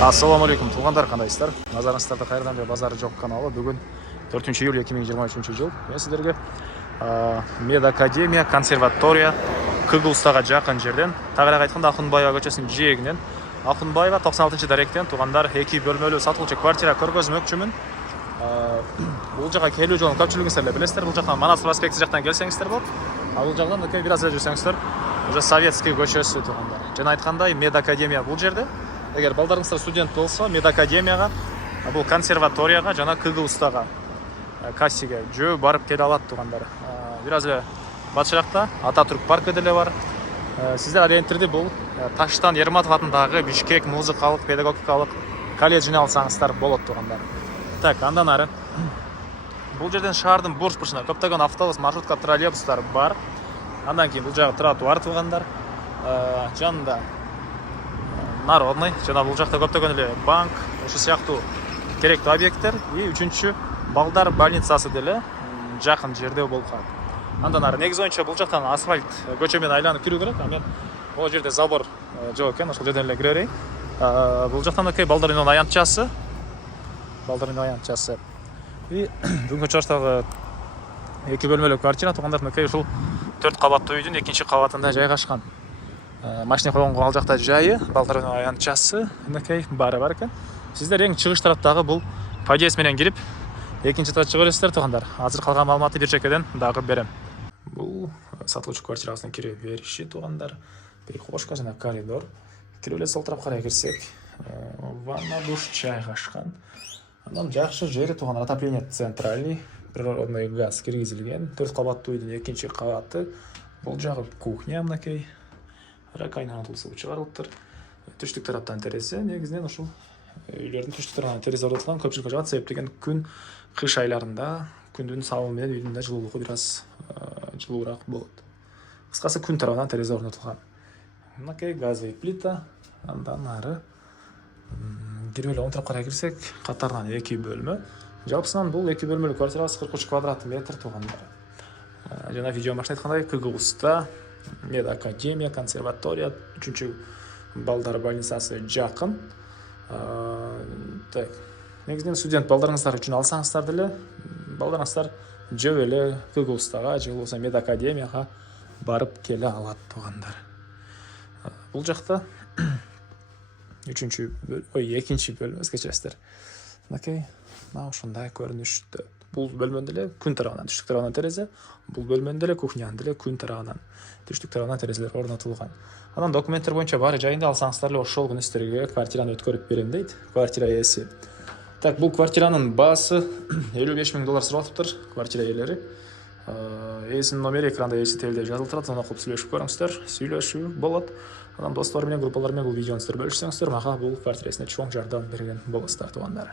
Ассаламу алейкум, туғандар, қандайсыздар? Назарыңыздарда қайырдан бері базары жоқ каналы. Бүгін 4 июль 2023 жыл. Мен сіздерге медакадемия, консерватория, Кыгылстаға жақын жерден, тағырақ айтқанда Ақынбаева көшесінің жиегінен, Ақынбаева 96 даректен туғандар 2 бөлмелі сатылушы квартира көргөзмөкчүмүн. Бұл жаққа келу жолын көпчүлүгүңүздөр билесиздер. Бұл жақтан Манас проспекти жақтан келсеңіздер болот. Бұл жақтан бираз эле жүрсеңіздер, уже Советский көчөсү туғандар. Жана айткандай медакадемия бұл жерде. Егер балдарыңыздар студент болса, медакадемияға, бұл консерваторияға, жана Кыгылстаға кассиге жөө барып келе алат туғандар. Бираз эле батышыракта Ататүрк паркы деле бар. Сиздер ориентирди бул Таштан Ерматов атындагы Бишкек музыкалык педагогикалык колледжине алсаңыздар болот туғандар. Так, андан ары. Бул жерден шаардын бурч бурчуна көптөгөн автобус, маршрутка, троллейбустар бар. Андан кийин бул жагы тротуар туғандар. Жанында Народный, жана бул жакта көптөгөн эле банк, ошо сыяктуу керектүү объекттер и үчүнчү балдар больницасы деле жакын жерде болгон. Андан ары негизи боюнча бул жактан асфальт көчө менен айланып кирүү керек, а мен бул жерде забор жок экен, ошол жерден эле кире берейин. Бул жактан да балдар үйүнүн аянтчасы. Балдар үйүнүн аянтчасы. И бүгүнкү чыгыштагы 2 бөлмөлүү квартира тугандардын ушул 4 кабаттуу үйдүн 2-чи кабатында жайгашкан. Машина койгонго ал жакта жайы, балдар үйүнүн аянтчасы, мынакей баары бар экен. Сиздер эң чыгыш тараптагы бул подъезд менен кирип, 2-чи чыга бересиздер тугандар. Азыр калган маалыматты бир чекеден дагы берем. Бул сатылуучу квартирасына кире бериши тугандар. Прихожка жана коридор. Кирип эле сол тарапка карай кирсек, ванна, душ жайгашкан. Андан жакшы жери тугандар, отопление центральный, природный газ киргизилген. 4 кабаттуу үйдүн 2-чи кабаты. Бул жагы кухня мынакей. Ракайнан тулсу чыгарылыптыр. Түштүк тараптан терезе, негизинен ушул үйлөрдүн түштүк тараптан терезе орнотулган, көпчүлүккө жагат, себеп деген күн кыш айларында күндүн сабы менен үйдүн да жылуулугу бир аз жылуураак болот. Кыскасы күн тарабынан терезе орнотулган. Мынакей газовый плита, андан ары кирип эле оң тарапка карай кирсек, катарынан 2 бөлмө. Жалпысынан бул 2 бөлмөлүү квартирасы 43 квадрат метр тугандар. Жана видео башында айткандай Кыгылста медакадемия, консерватория, 3-чү балдар больницасы жакын. Так, негизинен студент балдарыңыздар үчүн алсаңыздар деле, балдарыңыздар жөө эле Кыгылстага, же болбосо медакадемияга барып келе алат тугандар. Бул жакта 2-чи бөлмө кечесиздер. Мынакей, ушундай көрүнүштө. Бул бөлмөндө эле күн тарабынан, түштүк тарабынан терезе, бул бөлмөндө эле кухняда эле күн тарабынан, түштүк тарабынан терезелер орнотулган. Анан документтер боюнча баары жайында, алсаңыздар эле ошол күнү сиздерге квартираны өткөрүп берем дейт квартира ээси. Так, бул квартиранын баасы $55,000 суралыптыр квартира ээлери. Ээсинин номери экранда ээси жазылып турат, аны окуп сүйлөшүп көрүңүздөр, сүйлөшүү болот. Анан достор менен, группалар менен бул видеону сиздер бөлүшсөңүздөр, мага бул квартира ээсине чоң жардам берген болосуздар тугандар.